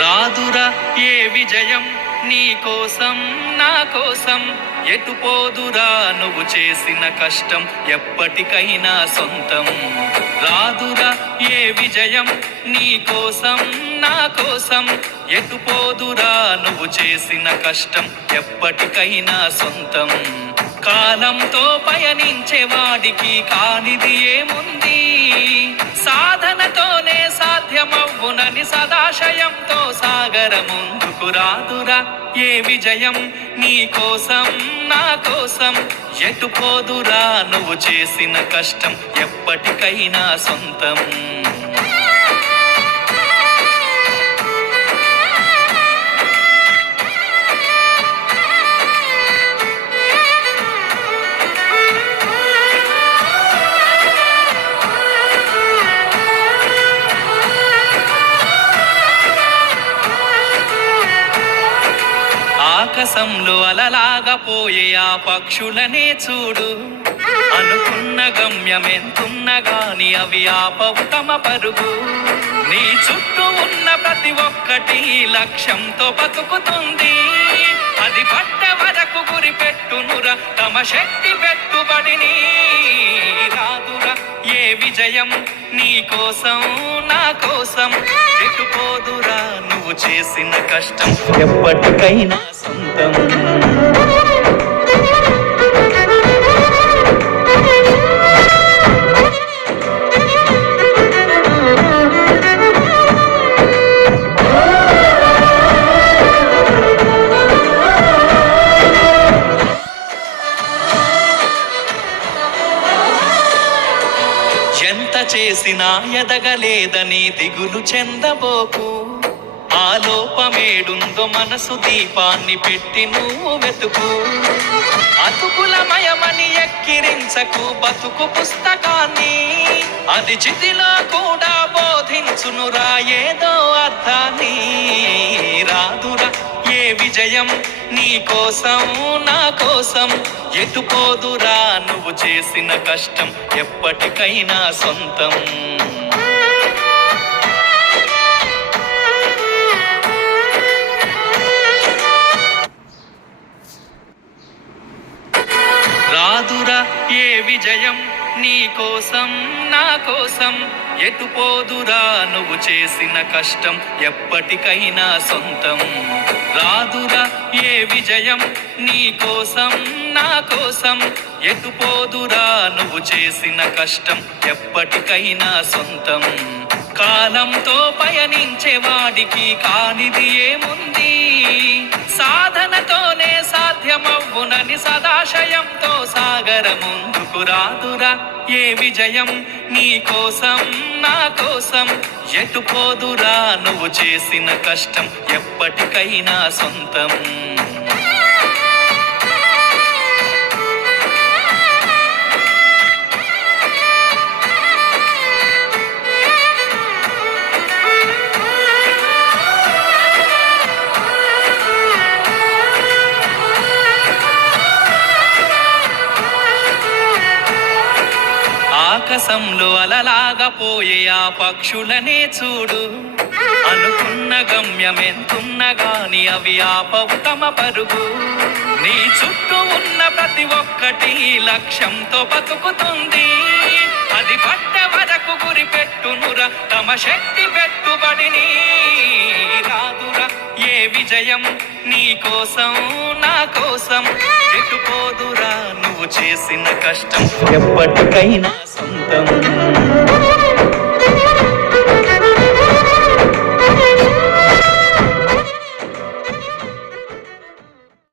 రాదురా ఏ విజయం నీ కోసం నా కోసం, ఎటు పోదురా నువ్వు చేసిన కష్టం ఎప్పటికైనా సొంతం. రాదురా ఏ విజయం నీ కోసం నా కోసం, ఎటు పోదురా నువ్వు చేసిన కష్టం ఎప్పటికైనా సొంతం. కాలంతో పయనించే వాడికి కానిది ఏముంది, సాధనతోనే సాధ్యమవ్వునని సదాశయంతో సాగర ముందుకు. రాదురా ఏ విజయం నీ కోసం నా కోసం, ఎటు పోదురా నువ్వు చేసిన కష్టం ఎప్పటికైనా సొంతం. ఆకాశంలో అలలాగా పోయే ఆ పక్షులనే చూడు, అనుకున్న గమ్యమెంతున్న గాని అవి ఆపవు తమ పరుగు. నీ చుట్టూ ఉన్న ప్రతి ఒక్కటి లక్ష్యంతో బతుకుతుంది, అది పట్టే వరకు గురి పెట్టునురా తమ శక్తి పెట్టుబడిని. రాదురా ఏ విజయం నీ కోసం నా కోసం, ఎటు పోదురా నువ్వు చేసిన కష్టం ఎప్పటికైనా సొంతం. ఎంత చేసినా ఎదగలేదని దిగులు చెందబోకు, ఆ లోపమేడుందో మనసు దీపాన్ని పెట్టి నువ్వు వెతుకు. అతుకులమయమని ఎక్కిరించకు బతుకు పుస్తకాన్ని, అది చితిలో కూడా బోధించునురా ఏదో అర్థాన్ని. రాదురా ఏ విజయం నీ కోసం నా కోసం, ఎటు పోదురా నువ్వు చేసిన కష్టం ఎప్పటికైనా సొంతం. రాదురా ఏ విజయం నీ కోసం నా కోసం, ఎటు పోదురా నువ్వు చేసిన కష్టం ఎప్పటికైనా సొంతం. రాదురా ఏ విజయం నీ కోసం నా కోసం, ఎటు పోదురా నువ్వు చేసిన కష్టం ఎప్పటికైనా సొంతం. కాలంతో పయనించే వాడికి కానిది ఏముంది, సాధనతోనే సాధ్యమవ్వునని సదాశయంతో సాగర ముందుకు. రాదురా ఏ విజయం నీ కోసం నా కోసం, ఎటు పోదురా నువ్వు చేసిన కష్టం ఎప్పటికైనా సొంతం. ఆకాశంలో అలలాగా పోయే ఆ పక్షులనే చూడు, అనుకున్న గమ్యమెంతున్న గాని అవి ఆపవు తమ పరుగు. నీ చుట్టూ ఉన్న ప్రతి ఒక్కటి లక్ష్యంతో బతుకుతుంది, అది పట్టే వరకు గురి పెట్టునురా తమ శక్తి పెట్టుబడిని. రాదురా ఏ విజయం నీ కోసం నా కోసం, ఎటు పోదురా నువ్వు చేసిన కష్టం ఎప్పటికైనా సొంతం.